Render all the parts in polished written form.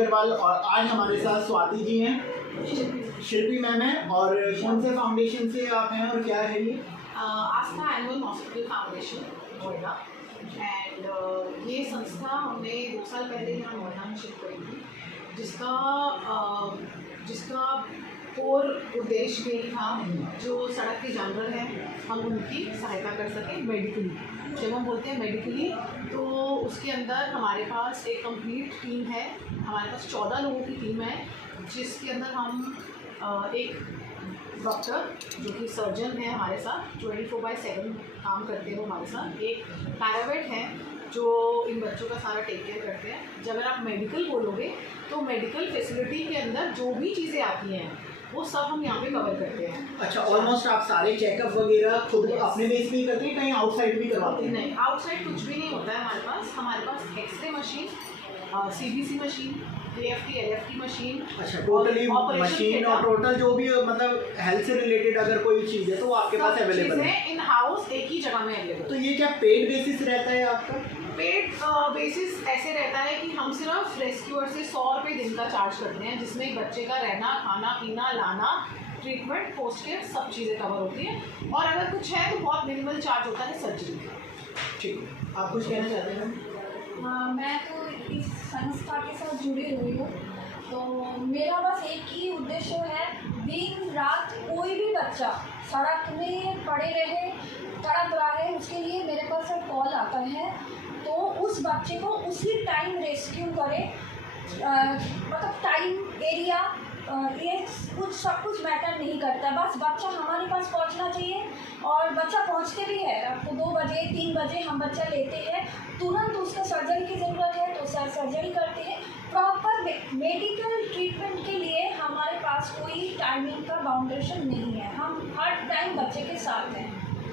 अग्रवाल और आज हमारे साथ स्वाति जी हैं, शिल्पी मैम है। और कौन से फाउंडेशन से आप हैं और क्या है ये? Aastha annual hospital foundation Noida. And ये संस्था हमने 2 साल पहले यहाँ नोएडा में शिफ्ट करी थी, जिसका कोर उद्देश्य यही था जो सड़क के जानवर हैं हम उनकी सहायता कर सकें मेडिकली। जब हम बोलते हैं मेडिकली तो उसके अंदर हमारे पास एक कंप्लीट टीम है। हमारे पास 14 लोगों की टीम है, जिसके अंदर हम एक डॉक्टर जो कि सर्जन है हमारे साथ 24/7 काम करते हैं वो हमारे साथ, एक पैरावेट है जो इन बच्चों का सारा टेक केयर करते हैं। जब अगर आप मेडिकल बोलोगे तो मेडिकल फैसिलिटी के अंदर जो भी चीज़ें आती हैं वो सब हम यहाँ पे कवर करते हैं। अच्छा, ऑलमोस्ट आप सारे चेकअप वगैरह खुद अपने बेस में ही करते हैं, कहीं आउटसाइड भी करवाते हैं? नहीं, आउटसाइड कुछ भी नहीं होता है हमारे पास x ray machine, CBC machine, AFT LFT machine. अच्छा, टोटली मशीन और टोटल जो भी मतलब हेल्थ से रिलेटेड अगर कोई चीज़ है तो वो आपके पास अवेलेबल है इन हाउस एक ही जगह में अवेलेबल। तो ये क्या पेड बेसिस रहता है आपका? पेड बेसिस ऐसे रहता है कि हम सिर्फ रेस्क्यूअर से 100 रुपये दिन का चार्ज करते हैं, जिसमें एक बच्चे का रहना, खाना पीना, लाना, ट्रीटमेंट, पोस्ट केयर सब चीज़ें कवर होती हैं। और अगर कुछ है तो बहुत मिनिमल चार्ज होता है सर्जरी का। ठीक, आप कुछ कहना चाहते हैं? हाँ, मैं तो इस संस्था के साथ जुड़ी हुई हूँ, तो मेरा बस एक ही उद्देश्य है, दिन रात कोई भी बच्चा सड़क में पड़े रहे, तड़प रहा है, उसके लिए मेरे पास एक कॉल आता है तो उस बच्चे को उसी टाइम रेस्क्यू करें। मतलब टाइम, एरिया, ये कुछ सब कुछ मैटर नहीं करता, बस बच्चा हमारे पास पहुंचना चाहिए। और बच्चा पहुंचते भी है, आपको 2 बजे 3 बजे हम बच्चा लेते हैं, तुरंत उसका सर्जरी की ज़रूरत है तो सर्जरी करते हैं। प्रॉपर मेडिकल ट्रीटमेंट के लिए हमारे पास कोई टाइमिंग का बाउंडेशन नहीं है, हम हर टाइम बच्चे के साथ हैं।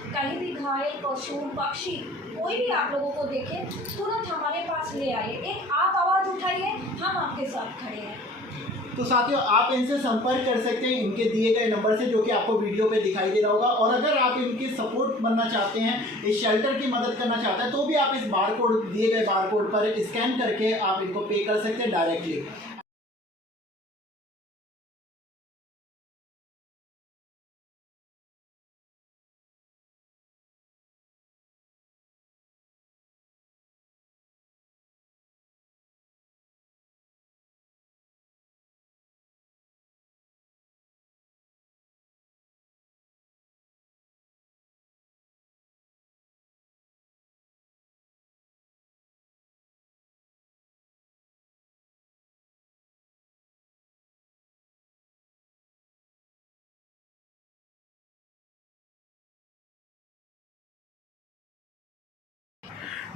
कहीं भी घायल पशु पक्षी कोई भी आप लोगों को देखे तुरंत हमारे पास ले आइए, एक आप आवाज़ उठाइए, हम आपके साथ खड़े हैं। तो साथियों, आप इनसे संपर्क कर सकते हैं इनके दिए गए नंबर से, जो कि आपको वीडियो पे दिखाई दे रहा होगा। और अगर आप इनकी सपोर्ट बनना चाहते हैं, इस शेल्टर की मदद करना चाहते हैं, तो भी आप इस बारकोड, दिए गए बारकोड पर स्कैन करके आप इनको पे कर सकते हैं डायरेक्टली।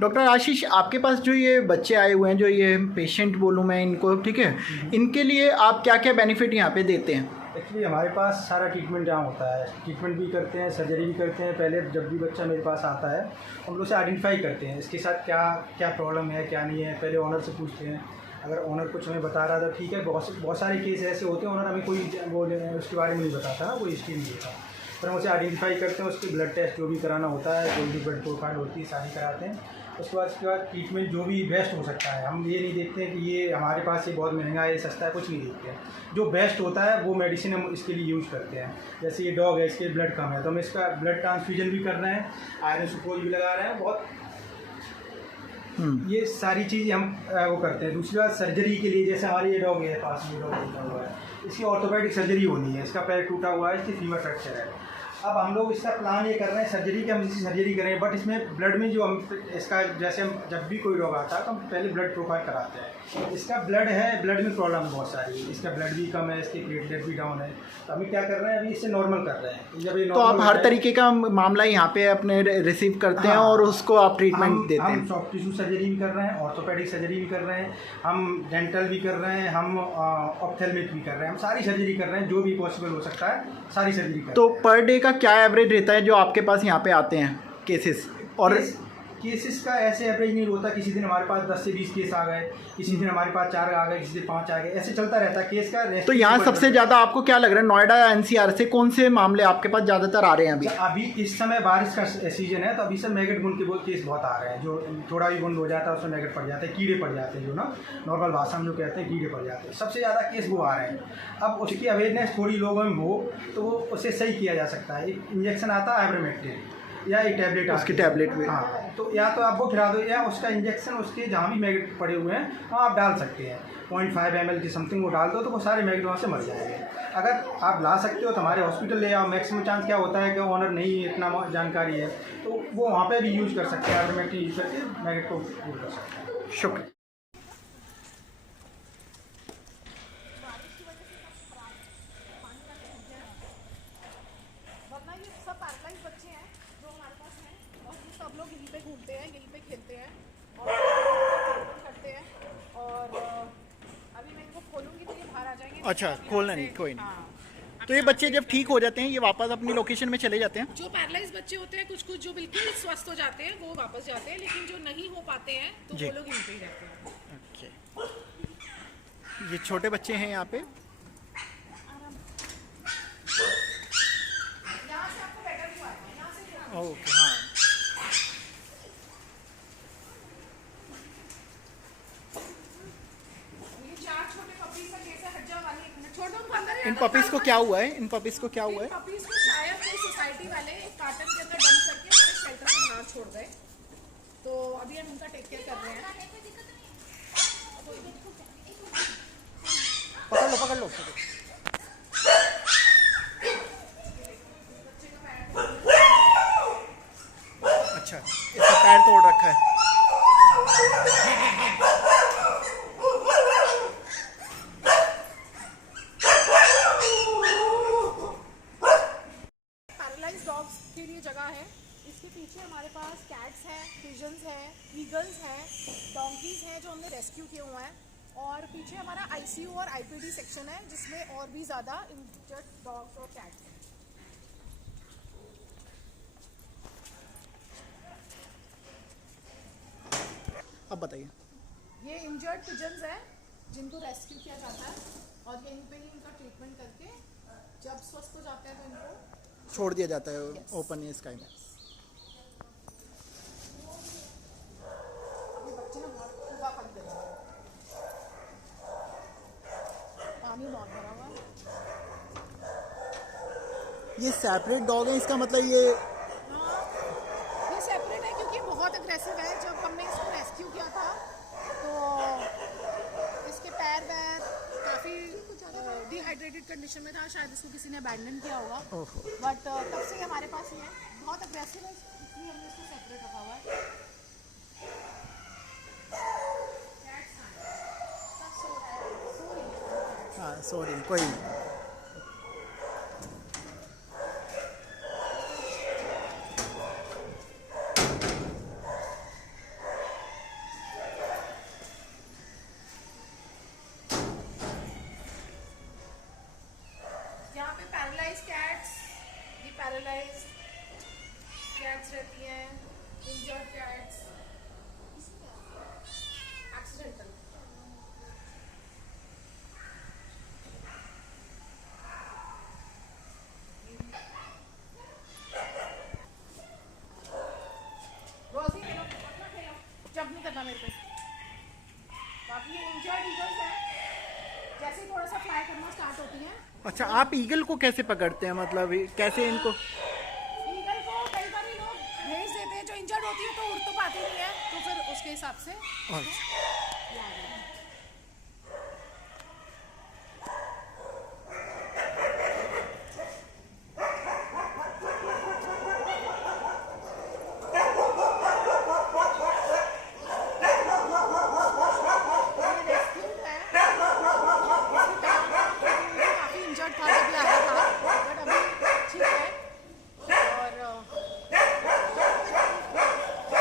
डॉक्टर आशीष, आपके पास जो ये बच्चे आए हुए हैं, जो ये पेशेंट बोलूँ मैं इनको, ठीक है, इनके लिए आप क्या क्या बेनिफिट यहाँ पे देते हैं? एक्चुअली हमारे पास सारा ट्रीटमेंट यहाँ होता है, ट्रीटमेंट भी करते हैं, सर्जरी भी करते हैं। पहले जब भी बच्चा मेरे पास आता है हम लोग उसे आइडेंटिफाई करते हैं, इसके साथ क्या क्या प्रॉब्लम है, क्या नहीं है, पहले ऑनर से पूछते हैं। अगर ऑनर कुछ हमें बता रहा था ठीक है, बहुत सारे केस ऐसे होते हैं ऑनर हमें कोई वो उसके बारे में नहीं बताता ना, कोई हिस्ट्री नहीं देता, पर हम उसे आइडेंटिफाई करते हैं, उसके ब्लड टेस्ट जो भी कराना होता है, जो भी ब्लड प्रोफाइल होती है सारी कराते हैं। उसके बाद ट्रीटमेंट जो भी बेस्ट हो सकता है, हम ये नहीं देखते हैं कि ये हमारे पास ये बहुत महंगा है, ये सस्ता है, कुछ नहीं देखते हैं। जो बेस्ट होता है वो मेडिसिन हम इसके लिए यूज़ करते हैं। जैसे ये डॉग है, इसके ब्लड कम है तो हम इसका ब्लड ट्रांसफ्यूजन भी कर रहे हैं, आयरन सुक्रोज भी लगा रहे हैं, बहुत ये सारी चीज़ हम वो करते हैं। दूसरी बात सर्जरी के लिए, जैसे हमारे ये डॉग है, पास में डॉग टूटा हुआ है, इसकी ऑर्थोपेडिक सर्जरी होनी है, इसका पैर टूटा हुआ है, इसकी फीवर फ्रैक्चर है। अब हम लोग इसका प्लान ये कर रहे हैं सर्जरी का, हम इसकी सर्जरी करें, बट इसमें ब्लड में जो हम इसका, जैसे हम जब भी कोई रोग आता है तो हम पहले ब्लड प्रोफाइल कराते हैं। इसका ब्लड है, ब्लड में प्रॉब्लम बहुत सारी है, इसका ब्लड भी कम है, इसके प्लेटलेट भी डाउन है, तो हम क्या कर रहे हैं अभी इससे नॉर्मल कर रहे हैं। जब ये तो आप हर तरीके का मामला यहाँ पे अपने रिसीव करते हैं और उसको आप ट्रीटमेंट देते हैं? हम सॉफ्ट टिश्यू सर्जरी भी कर रहे हैं, ऑर्थोपेडिक सर्जरी भी कर रहे हैं, हम डेंटल भी कर रहे हैं, हम ऑप्थेल्मिक भी कर रहे हैं, हम सारी सर्जरी कर रहे हैं, जो भी पॉसिबल हो सकता है सारी सर्जरी कर रहे हैं। तो पर डे का क्या एवरेज रहता है जो आपके पास यहाँ पे आते हैं केसेस? और केसेस का ऐसे एवरेज नहीं होता, किसी दिन हमारे पास 10 से 20 केस आ गए, किसी दिन हमारे पास 4 आ गए, किसी दिन 5 आ गए, ऐसे चलता रहता है केस का। तो यहाँ सबसे ज़्यादा आपको क्या लग रहा है, नोएडा या एनसीआर से कौन से मामले आपके पास ज़्यादातर आ रहे हैं अभी? अभी इस समय बारिश का सीजन है, तो अभी सब मैगट बुन के केस बहुत आ रहे हैं। जो थोड़ा भी बुन हो जाता है उसमें मैगट पड़ जाते हैं, कीड़े पड़ जाते हैं, जो ना नॉर्मल भाषा में जो कहते हैं कीड़े पड़ जाते हैं। सबसे ज़्यादा केस वो आ रहे हैं। अब उसकी अवेयरनेस थोड़ी लोगों में हो तो वो उसे सही किया जा सकता है। एक इंजेक्शन आता है आइवरमेक्टिन या एक टैबलेट, उसकी टैबलेट में, हाँ, तो या तो आप वो खिला दो या उसका इंजेक्शन उसके जहाँ भी मैगट पड़े हुए हैं वहाँ आप डाल सकते हैं। 0.5 ml की समथिंग वो डाल दो तो वो सारे मैगट वहाँ से मर जाएंगे। अगर आप ला सकते हो तो हमारे हॉस्पिटल ले आओ। मैक्सिमम चांस क्या होता है कि ऑनर नहीं इतना जानकारी है तो वो वहाँ पे भी यूज़ कर सकते हैं, आइवरमेक्टिन यूज़ करके मैगट को दूर कर सकते हैं। शुक्रिया। वरना ये सब पैरालाइज बच्चे हैं जो हमारे पास हैं, और ये सब लोग यहीं पे घूमते हैं, यहीं पे खेलते हैं और करते हैं। और अभी मैं इनको खोलूंगी तो ये बाहर आ जाएंगे। अच्छा, खोलना नहीं, कोई नहीं। हाँ। तो ये बच्चे जब ठीक हो जाते हैं ये वापस अपनी लोकेशन में चले जाते हैं? जो पैरालाइज बच्चे होते हैं कुछ कुछ जो बिल्कुल स्वस्थ हो जाते हैं वो वापस जाते हैं, लेकिन जो नहीं हो पाते हैं तो जी। वो लोग यहीं पे ही रहते हैं। ओके, ये छोटे बच्चे हैं यहाँ पे। यहाँ से आपको बेटर व्यू आएगा, यहाँ से देखो। ओके, हाँ। ये 4 छोटे पपीज का केस है, हट जाओ वाली, एक मिनट छोड़ दो उनको अंदर। इन पपीज को क्या हुआ है? इन पपीज को क्या हुआ है? पपीज को शायद कोई सोसाइटी वाले एक कार्टन के अंदर डंप करके हमारे शेल्टर के बाहर छोड़ गए, तो अभी हम उनका टेक केयर कर रहे हैं। पकड़ लो, पकड़ लो। अच्छा, इसका पैर तोड़ रखा है। पैरालाइज्ड डॉग्स के लिए जगह है। इसके पीछे हमारे पास कैट्स हैं, पिजन्स हैं, ईगल्स हैं, डोंकीज हैं जो हमने रेस्क्यू किए हुए हैं, और पीछे हमारा आईसीयू और आईपीडी सेक्शन है जिसमें और भी ज़्यादा इंजर्ड डॉग्स और कैट्स हैं। अब बताइए। ये इंजर्ड पिजन्स हैं जिनको रेस्क्यू किया जाता है और यहीं पे ही उनका ट्रीटमेंट करके जब स्वस्थ हो जाते हैं तो इनको छोड़ दिया जाता है ओपन स्काई में। अभी बच्चे ना बहुत खुदा खा देते हैं, पानी बहुत भरा हुआ है। ये सेपरेट डॉग है, इसका मतलब ये ये सेपरेट है क्योंकि बहुत अग्रेसिव है। जब हमने इसको रेस्क्यू किया था तो इसके पैर वैर काफ़ी डिहाइड्रेटेड कंडीशन में था, शायद इसको किसी ने अबैंडन किया होगा, बट तब से ये हमारे पास ही है। बहुत अग्रेसिव है इसलिए हमने इसको सेपरेट रखा हुआ है। हाँ, सॉरी, कोई नहीं। यहाँ पे पैरालाइज कैट्स, ये पैरालाइज कैट्स रहती हैं, इंजर्ड कैट्स, एक्सीडेंटल। रोजी खेलो, अपना खेलो, जंप नहीं करना मेरे पे। बाकी ये इंजर्ड ईगल्स हैं, जैसे ही थोड़ा सा फ्लाई करना स्टार्ट होती हैं। अच्छा, आप ईगल को कैसे पकड़ते हैं? मतलब कैसे इनको? ईगल को कई बार लोग भेज देते हैं, जो इंजर्ड होती है तो उड़ तो पाती नहीं है, तो फिर उसके हिसाब से काफ़ी इंजर्ड था जब ये आया था, बट अभी ठीक है। और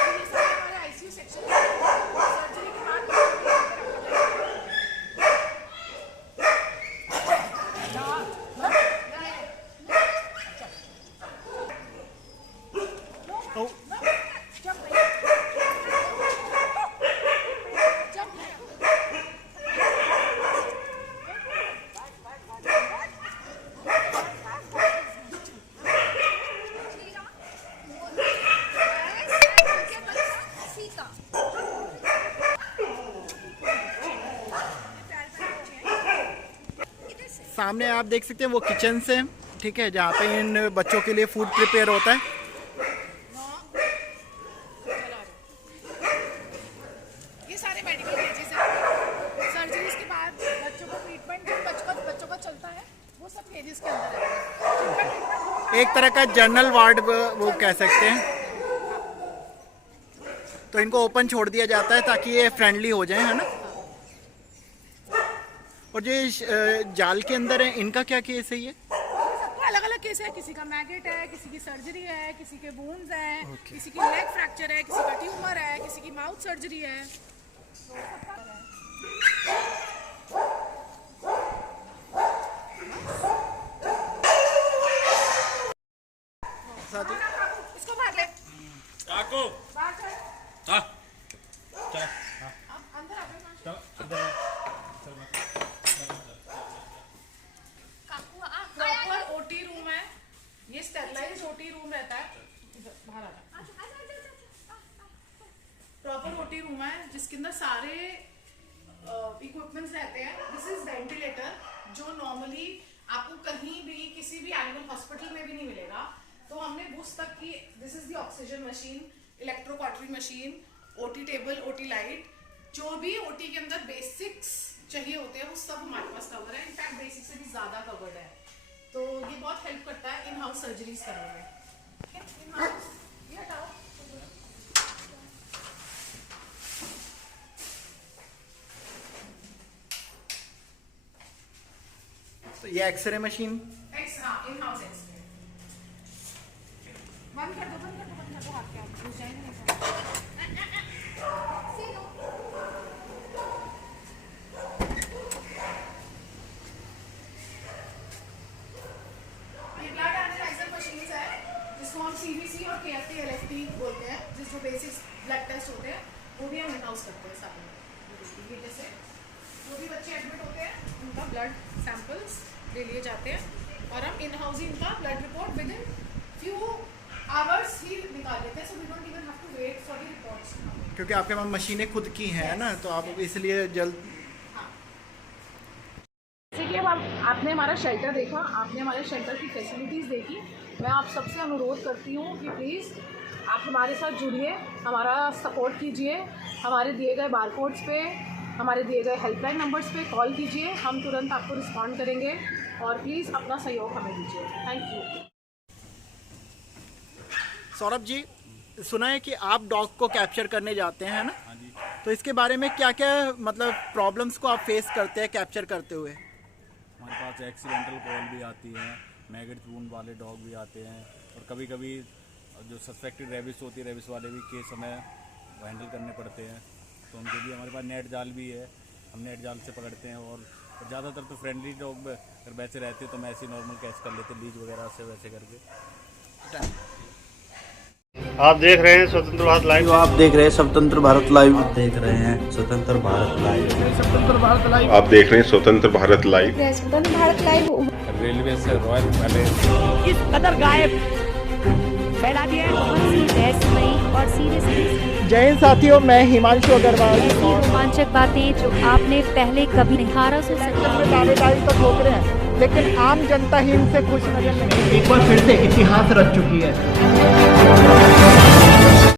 ये सब हमारे आईसीयू सेक्शन है, सर्जरी के बाद ओ, जब सामने आप देख सकते हैं वो किचन से, ठीक है, जहाँ पे इन बच्चों के लिए फूड प्रिपेयर होता है। ये सारे मेडिकल केजेस हैं। सर्जरीज के बाद बच्चों को ट्रीटमेंट जो बच्चों का चलता है वो सब केजेस के अंदर है। एक तरह का जनरल वार्ड वो कह सकते हैं। तो इनको ओपन छोड़ दिया जाता है ताकि ये फ्रेंडली हो जाए, है ना। और जो जाल के अंदर है इनका क्या केस है ये? सबका अलग अलग केस है। किसी का मैगेट है, किसी की सर्जरी है, किसी के बोन्स हैं, किसी की लेग फ्रैक्चर है, किसी का ट्यूमर है, किसी की माउथ सर्जरी है। इसको बाहर ले, काकू बाहर चल, हाँ चल अंदर आ गए। चल अंदर प्रॉपर ओटी रूम है ये, स्टेरलाइज ओटी रूम रहता है। बाहर आ जा। प्रॉपर ओटी रूम है जिसके अंदर सारे इक्विपमेंट्स रहते हैं। दिस इज वेंटिलेटर जो नॉर्मली आपको कहीं भी किसी भी एनिमल हॉस्पिटल में भी नहीं मिलेगा। तो हमने बुस तक की, this is the oxygen machine, electrocautery machine, OT table, OT light, जो भी ओटी के अंदर बेसिक्स चाहिए होते हैं वो सब हमारे पास कवर है। इनफैक्ट बेसिक से भी ज़्यादा कवर्ड है। तो ये बहुत हेल्प करता है इन हाउस सर्जरीज करने में। इन हाउस ये हटाओ। तो ये एक्सरे मशीन, हाँ, इन हाउस एक्सरे। बंद कर दो हाथ के घुस जाएंगे नहीं तो। जिसको हम सीबीसी और केएफटी एलएफटी बोलते हैं, जिसको बेसिक ब्लड टेस्ट होते हैं वो भी हम इन हाउस करते हैं साथ में। ये जैसे जो भी बच्चे एडमिट होते हैं उनका ब्लड सैंपल्स ले लिए जाते हैं और हम इन हाउस ही इनका blood report within few hours ही निकाल लेते हैं। So we don't even have to wait for the reports, क्योंकि आपके पास मशीनें खुद की हैं ना, तो आप इसलिए जल्द। जैसे कि अब आपने हमारा शेल्टर देखा, आपने हमारे शेल्टर की फैसिलिटीज़ देखी। मैं आप सबसे अनुरोध करती हूँ कि प्लीज़ आप हमारे साथ जुड़िए, हमारा सपोर्ट कीजिए। हमारे दिए गए बारकोड्स पे, हमारे दिए गए हेल्पलाइन नंबर्स पे कॉल कीजिए, हम तुरंत आपको रिस्पॉन्ड करेंगे और प्लीज़ अपना सहयोग हमें दीजिए। Thank you. सौरभ जी, सुना है कि आप डॉग को कैप्चर करने जाते हैं, है ना? हाँ जी। तो इसके बारे में क्या क्या मतलब प्रॉब्लम्स को आप फेस करते हैं कैप्चर करते हुए? हमारे पास एक्सीडेंटल कॉल भी आती हैं, मैगेट वूंड वाले डॉग भी आते हैं और कभी कभी जो सस्पेक्टेड रेबिस होती है, रेबिस वाले भी केस हमें हैंडल करने पड़ते हैं। तो उनके लिए हमारे पास नेट जाल भी है, हम नेट जाल से पकड़ते हैं। और ज़्यादातर तो फ्रेंडली डॉग अगर वैसे रहते तो हम ऐसे नॉर्मल कैच कर लेते, लीज वगैरह से वैसे करके। आप देख रहे हैं स्वतंत्र भारत लाइव। आप देख रहे हैं स्वतंत्र भारत लाइव। आप देख रहे हैं स्वतंत्र भारत लाइव। स्वतंत्र भारत लाइव। आप देख रहे हैं स्वतंत्र भारत लाइव। स्वतंत्र भारत लाइव। रेलवे से रॉयल पैलेस इस कदर गायब फैला दिया है और सीरियसली। जय हिंद साथियों, मैं हिमांशु अग्रवाल। रोमांचक बातें जो आपने पहले कभी नहीं। 1870 दावेदारी तो ठोक रहे हैं, लेकिन आम जनता ही इनसे खुश नजर नहीं। एक बार फिर से इतिहास रच चुकी है।